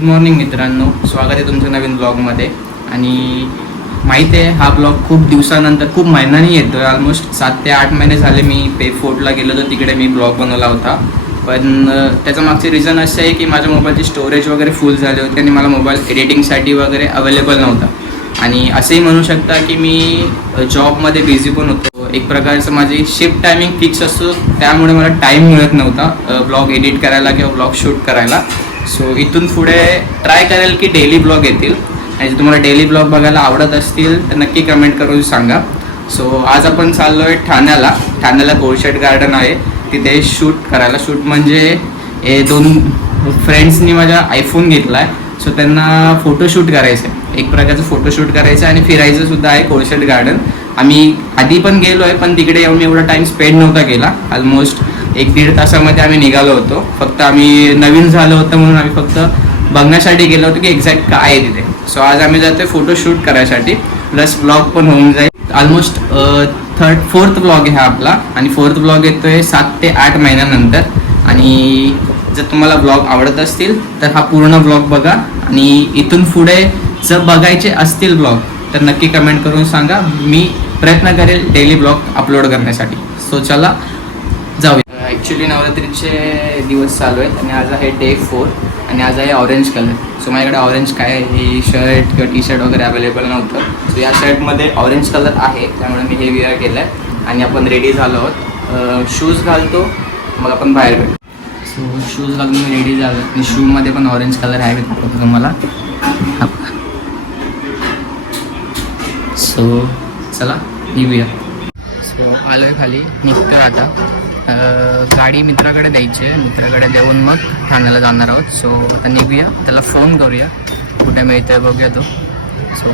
Good morning मित्रांनो. स्वागत आहे तुमच्या नवीन ब्लॉगमध्ये आणि माहिती आहे हा ब्लॉग खूप दिवसानंतर खूप महिन्यानी येतो आहे ऑलमोस्ट सात ते आठ महिने झाले मी पे फोर्टला गेलो होतो. तिकडे मी ब्लॉग बनवला होता. पण त्याचं मागचे रिझन असं आहे की माझ्या मोबाईलची स्टोरेज वगैरे फुल झाले होते आणि मला मोबाईल एडिटिंगसाठी वगैरे अवेलेबल नव्हता. आणि असंही म्हणू शकता की मी जॉबमध्ये बिझी पण होतो. एक प्रकारचं माझी शिफ्ट टायमिंग फिक्स असतो. त्यामुळे मला टाईम मिळत नव्हता ब्लॉग एडिट करायला किंवा ब्लॉग शूट करायला. सो इथून पुढे ट्राय करेल की डेली ब्लॉग येतील. आणि जर तुम्हाला डेली ब्लॉग बघायला आवडत असतील तर नक्की कमेंट करून सांगा. सो आज आपण चाललो आहे ठाण्याला. ठाण्याला कोळशेट गार्डन आहे. तिथे शूट करायला. शूट म्हणजे हे दोन फ्रेंड्सनी माझ्या आयफोन घेतला आहे सो त्यांना फोटोशूट करायचं आहे एक प्रकारचं फोटोशूट करायचं आणि फिरायचं सुद्धा आहे कोळशेट गार्डन आम्ही आधी पण गेलो आहे पण तिकडे येऊन एवढा टाईम स्पेंड नव्हता केला. ऑलमोस्ट एक दीड तासामध्ये आम्ही निघालो होतो. फक्त आम्ही नवीन झालो होतं म्हणून आम्ही फक्त बघण्यासाठी गेलो होतो की एक्झॅक्ट काय आहे तिथे. सो आज आम्ही जातोय फोटोशूट करायसाठी. प्लस ब्लॉग पण होऊन जाईल. ऑलमोस्ट थर्ड फोर्थ ब्लॉग आहे हा आपला. आणि फोर्थ ब्लॉग येतोय सात ते आठ महिन्यानंतर. आणि जर तुम्हाला ब्लॉग आवडत असतील तर हा पूर्ण ब्लॉग बघा. आणि इथून पुढे जर बघायचे असतील ब्लॉग तर नक्की कमेंट करून सांगा. मी प्रयत्न करेल डेली ब्लॉग अपलोड करण्यासाठी. सो चला ॲक्च्युली नवरात्रीचे दिवस चालू आहेत आणि आज आहे डे फोर आणि आज आहे ऑरेंज कलर सो माझ्याकडे ऑरेंज काय आहे? हे शर्ट किंवा टी शर्ट वगैरे अवेलेबल नव्हतं. सो या शर्टमध्ये ऑरेंज कलर आहे त्यामुळे मी हे विअर केलं आहे आणि आपण रेडी झालो आहोत. शूज घालतो मग आपण बाहेर भेटतो सो शूज घालून मी रेडी झालो आणि शूमध्ये पण ऑरेंज कलर आहे मी दाखवतो तुम्हाला. सो चला निघूया. सो आलो आहे खाली निघतो आता. गाडी मित्राकडे द्यायची आहे. मित्राकडे देऊन मग ठाण्याला जाणार आहोत. सो आता निघूया. त्याला फोन करूया. कुठे मिळतंय बघूया तो. सो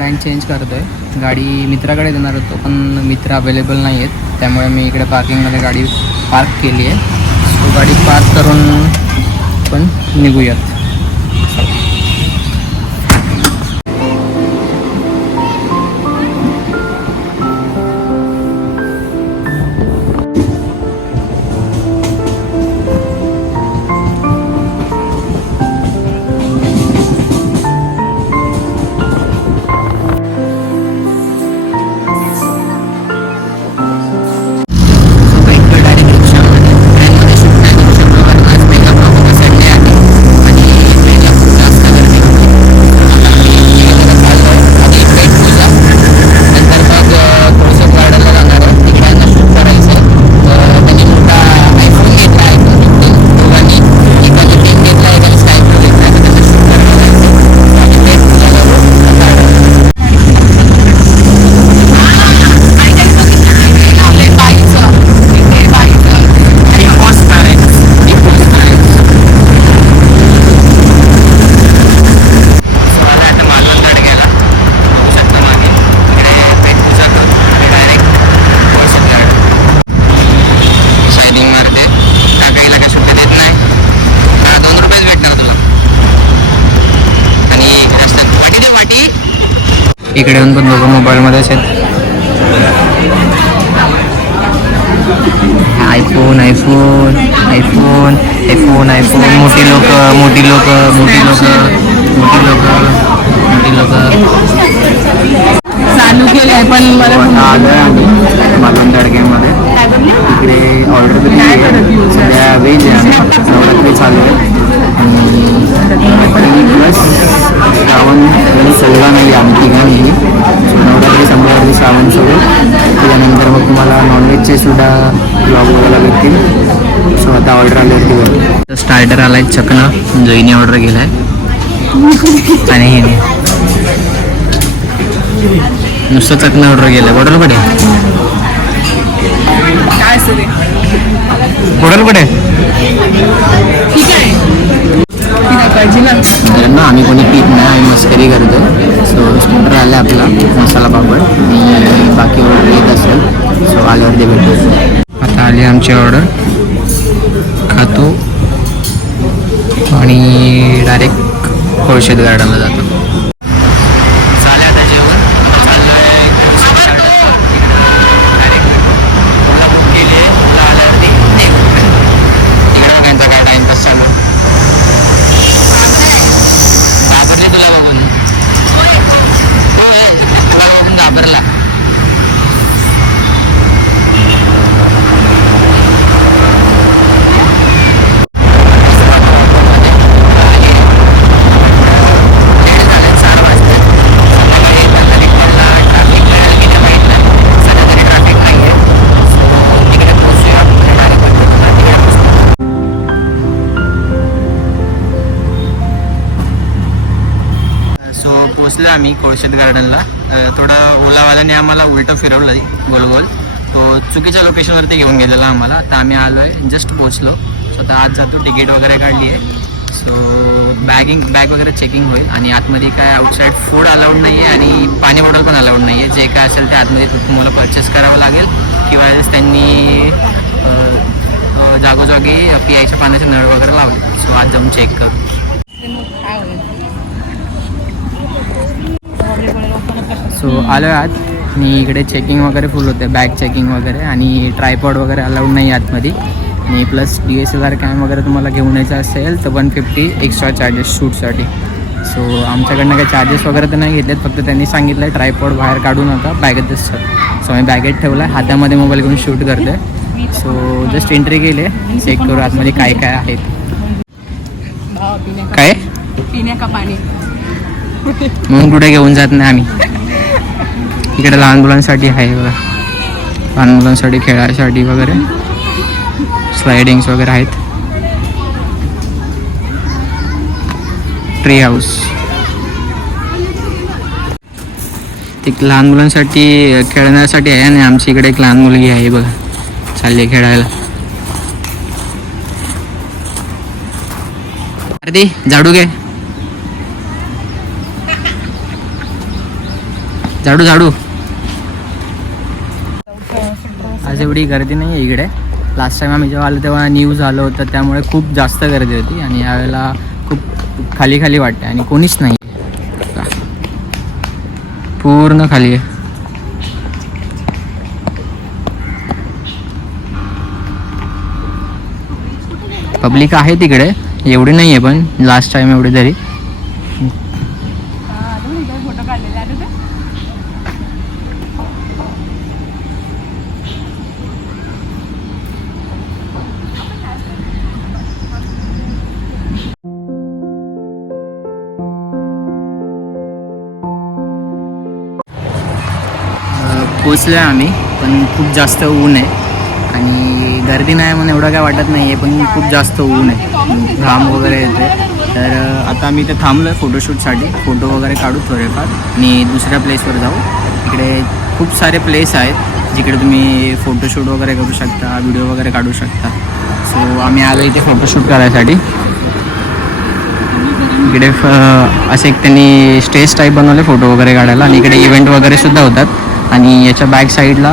प्लॅन चेंज करतो आहे गाडी मित्राकडे देणार होतो पण मित्र अवेलेबल नाही आहेत त्यामुळे मी इकडे पार्किंगमध्ये गाडी पार्क केली आहे सो गाडी पार्क करून पण निघूयात. इकडे येऊन पण दोघं मोबाईलमध्येच आहेत. IPhone iPhone iPhone iPhone iPhone मोठी लोक मोठी लोक मोठी लोक मोठी लोक मोठी लोक. चालू केलंय पण मालवण दडग्यामध्ये इकडे ऑर्डर व्हेज आहे नवरात्री चालू आहे. श्रावण आणि नाही आम्ही तिघांनी नवरात्री संध्याकाळी श्रावण सोबत त्याच्यानंतर मग तुम्हाला नॉनव्हेजचे सुद्धा ब्लॉग बघायला भेटतील सो आता ऑर्डर आल्यावरती बघू स्टार्टर आलाय चकना जईने ऑर्डर केलाय. आणि हिने नुसतं चकना ऑर्डर केलं पडे काय असं ते बॉर्डर पडे ठीक आहे. पाहिजे ना? मित्रांनो आम्ही कोणी पीत नाही आम्ही मस्करी करतो. सो स्कूटर आला आपला मसाला पापड. आणि बाकी ऑर्डर येत असेल सो आल्यावरती भेटू. आता आली आमची ऑर्डर खातो. आणि डायरेक्ट खोळशेत गार्डनला जातो. पोचलो आम्ही कोळशेत गार्डनला थोडा ओलावाल्याने आम्हाला उलटं फिरवलं गोल गोल. तो चुकीच्या लोकेशनवरती घेऊन गेलेला आम्हाला. आता आम्ही आलो आहे जस्ट पोचलो सो आता आज जातो तिकीट वगैरे काढली आहे. सो बॅगिंग बॅग वगैरे चेकिंग होईल. आणि आतमध्ये काय आउटसाईड फूड अलाउड नाही आहे आणि पाणी बॉटल पण अलाउड नाही आहे जे काय असेल ते आतमध्ये तुम्हाला परचेस करावं लागेल. किंवा त्यांनी जागोजागी पियायच्या पाण्याचे नळ वगैरे लावले. सो आज जाऊन चेक करू. सो आलो आत. आणि इकडे चेकिंग वगैरे फुल होते बॅग चेकिंग वगैरे आणि ट्रायपॉड वगैरे अलाउड नाही आतमध्ये. आणि plus D S L R cam वगैरे तुम्हाला घेऊन यायचं असेल तर वन फिफ्टी एक्स्ट्रा चार्जेस शूटसाठी सो आमच्याकडनं काही चार्जेस वगैरे तर नाही घेतलेत फक्त त्यांनी सांगितलं आहे ट्रायपॉड बाहेर काढू नका बॅगेतच सर सो मी बॅगेत ठेवला आहे हातामध्ये मोबाईल घेऊन शूट करते सो जस्ट एंट्री केली आहे. चेक करू आतमध्ये काय काय आहेत. काय? पिण्या का पाणी. म्हणून कुठे घेऊन जात नाही आम्ही. इकडे लहान मुलांसाठी आहे बघा. लहान मुलांसाठी खेळायसाठी वगैरे. स्लायडिंग्स वगैरे आहेत. ट्री हाऊस ते लहान मुलांसाठी खेळण्यासाठी आहे आणि आमच्या इकडे एक लहान मुलगी आहे बघा. चालली आहे खेळायला. अरे झाडू घे. झाडू झाडू. आज एवढी गर्दी नाही आहे इकडे. लास्ट टाइम आम्ही जेव्हा आलो तेव्हा न्यूज आलं होतं त्यामुळे खूप जास्त गर्दी होती आणि यावेळेला खूप खाली खाली वाटते आणि कोणीच नाही पूर्ण खाली आहे. पब्लिक आहे तिकडे. एवढी नाही आहे पण लास्ट टाइम एवढी तरी. पोचलो आहे आम्ही पण खूप जास्त ऊन आहे. आणि गर्दी नाही म्हणून एवढं काय वाटत नाही आहे पण खूप जास्त ऊन आहे. घाम वगैरे येते तर आता आम्ही इथे थांबलो आहे फोटोशूटसाठी. फोटो वगैरे काढू थोडेफार. आणि दुसऱ्या प्लेसवर जाऊ. इकडे खूप सारे प्लेस आहेत जिकडे तुम्ही फोटोशूट वगैरे करू शकता व्हिडिओ वगैरे काढू शकता. सो आम्ही आलो इथे फोटोशूट करायसाठी. इकडे फ- असे एक त्यांनी स्टेज टाईप बनवले फोटो वगैरे काढायला. आणि इकडे इव्हेंट वगैरे सुद्धा होतात. आणि याच्या बॅक साईडला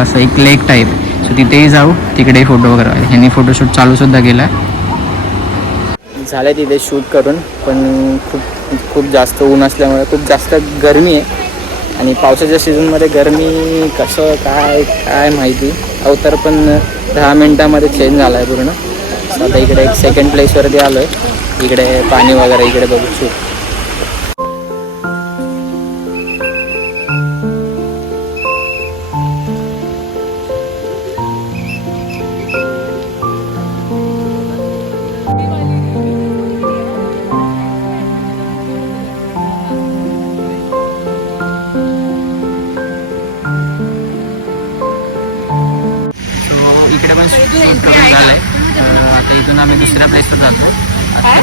असं एक लेक टाईप सो तिथेही जाऊ तिकडेही फोटो वगैरे आहे. ह्यांनी फोटोशूट चालूसुद्धा केला केला झालं तिथे शूट करून पण खूप खूप जास्त ऊन असल्यामुळे खूप जास्त गरमी आहे. आणि पावसाच्या सीझनमध्ये गरमी कसं काय काय माहिती. अवतार पण दहा मिनटामध्ये चेंज झाला आहे पूर्ण. आता इकडे एक सेकंड प्लेसवरती आलो आहे इकडे पाणी वगैरे इकडे बघू शूट इथून आम्ही दुसऱ्या प्लेसवर जातो.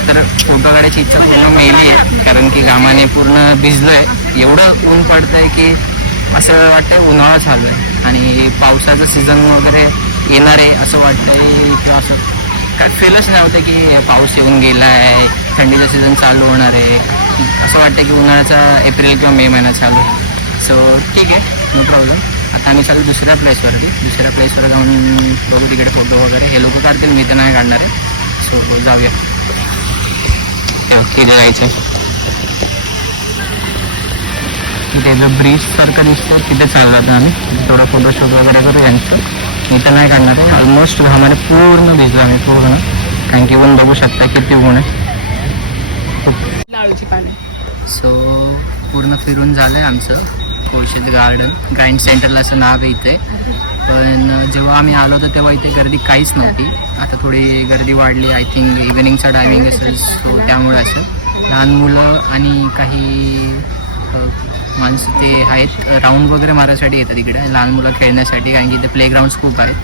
तर फोटो काढायची इच्छा पूर्ण मेली आहे. कारण की घामाने पूर्ण भिजलो आहे एवढं ऊन पडतं आहे की असं वाटतंय उन्हाळा चालू आहे. आणि पावसाचं सीझन वगैरे येणार आहे असं वाटतंय किंवा असं. काय फेलच नाही होतं की पाऊस येऊन गेला आहे थंडीचं सीझन चालू होणार आहे. असं वाटतं की उन्हाळ्याचा एप्रिल किंवा मे महिना चालू आहे. सो ठीक आहे. नो प्रॉब्लेम आता आम्ही चालू दुसऱ्या प्लेसवरती दुसऱ्या प्लेसवर जाऊन बघू तिकडे फोटो वगैरे. हे लोक काढतील मी तर नाही काढणार आहे. सो जाऊया. तिथे जायचं तिथे जो ब्रिज सारखं दिसतं तिथे चाललो होतो आम्ही. थोडा फोटोशूट वगैरे करू यांचं. मी तर नाही काढणार आहे. ऑलमोस्ट घामाने पूर्ण भिजलो आम्ही पूर्ण. कारण की ऊन बघू शकता किती ऊन आहे. डाळूची पाने. सो पूर्ण फिरून झालं आहे आमचं. कोळशेत गार्डन ग्राइंड सेंटरला असं नाव आहे इथे. पण जेव्हा आम्ही आलो होतो तेव्हा इथे गर्दी काहीच नव्हती. आता थोडी गर्दी वाढली आय थिंक इव्हनिंगचा टायमिंग असेल सो त्यामुळे असं. लहान मुलं आणि काही माणसं ते आहेत. राऊंड वगैरे मारायसाठी येतात इकडे. लहान मुलं खेळण्यासाठी कारण की इथे प्लेग्राऊंड्स खूप आहेत.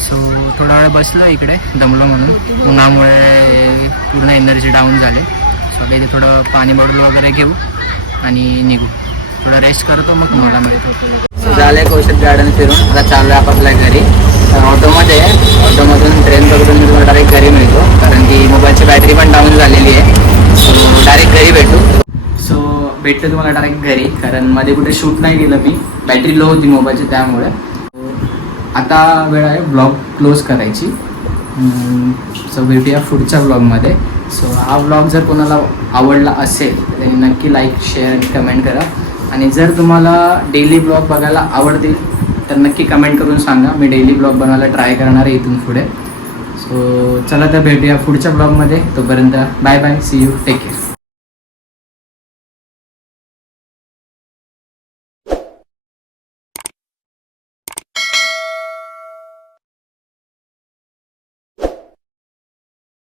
सो थोडा वेळ बसलो इकडे दमलो म्हणून. उन्हामुळे पूर्ण एनर्जी डाऊन झाले. सो आता इथे थोडं पाणी बॉटल वगैरे घेऊ आणि निघू. थोडा रेस्ट करतो मग तुम्हाला मिळतो झाले कौशल गार्डन फिरून आता चाललो आपापल्या घरी. ऑटोमध्ये ऑटोमधून ट्रेन पकडून मी तुम्हाला डायरेक्ट घरी मिळतो. कारण की मोबाईलची बॅटरी पण डाऊन झालेली आहे. सो डायरेक्ट घरी भेटू. सो भेटतो तुम्हाला डायरेक्ट घरी. कारण मध्ये कुठे शूट नाही केलं मी. बॅटरी लो होती मोबाईलची त्यामुळे. आता वेळ आहे ब्लॉग क्लोज करायची. सो भेटूया पुढच्या ब्लॉगमध्ये सो हा ब्लॉग जर कोणाला आवडला असेल तर नक्की लाईक शेअर आणि कमेंट करा. आणि जर तुम्हाला डेली ब्लॉग बघायला आवडतील तर नक्की कमेंट करून सांगा. मी डेली ब्लॉग बनवायला ट्राय करणार आहे इथून पुढे. सो चला तर भेटूया पुढच्या ब्लॉगमध्ये तोपर्यंत bye bye see you take care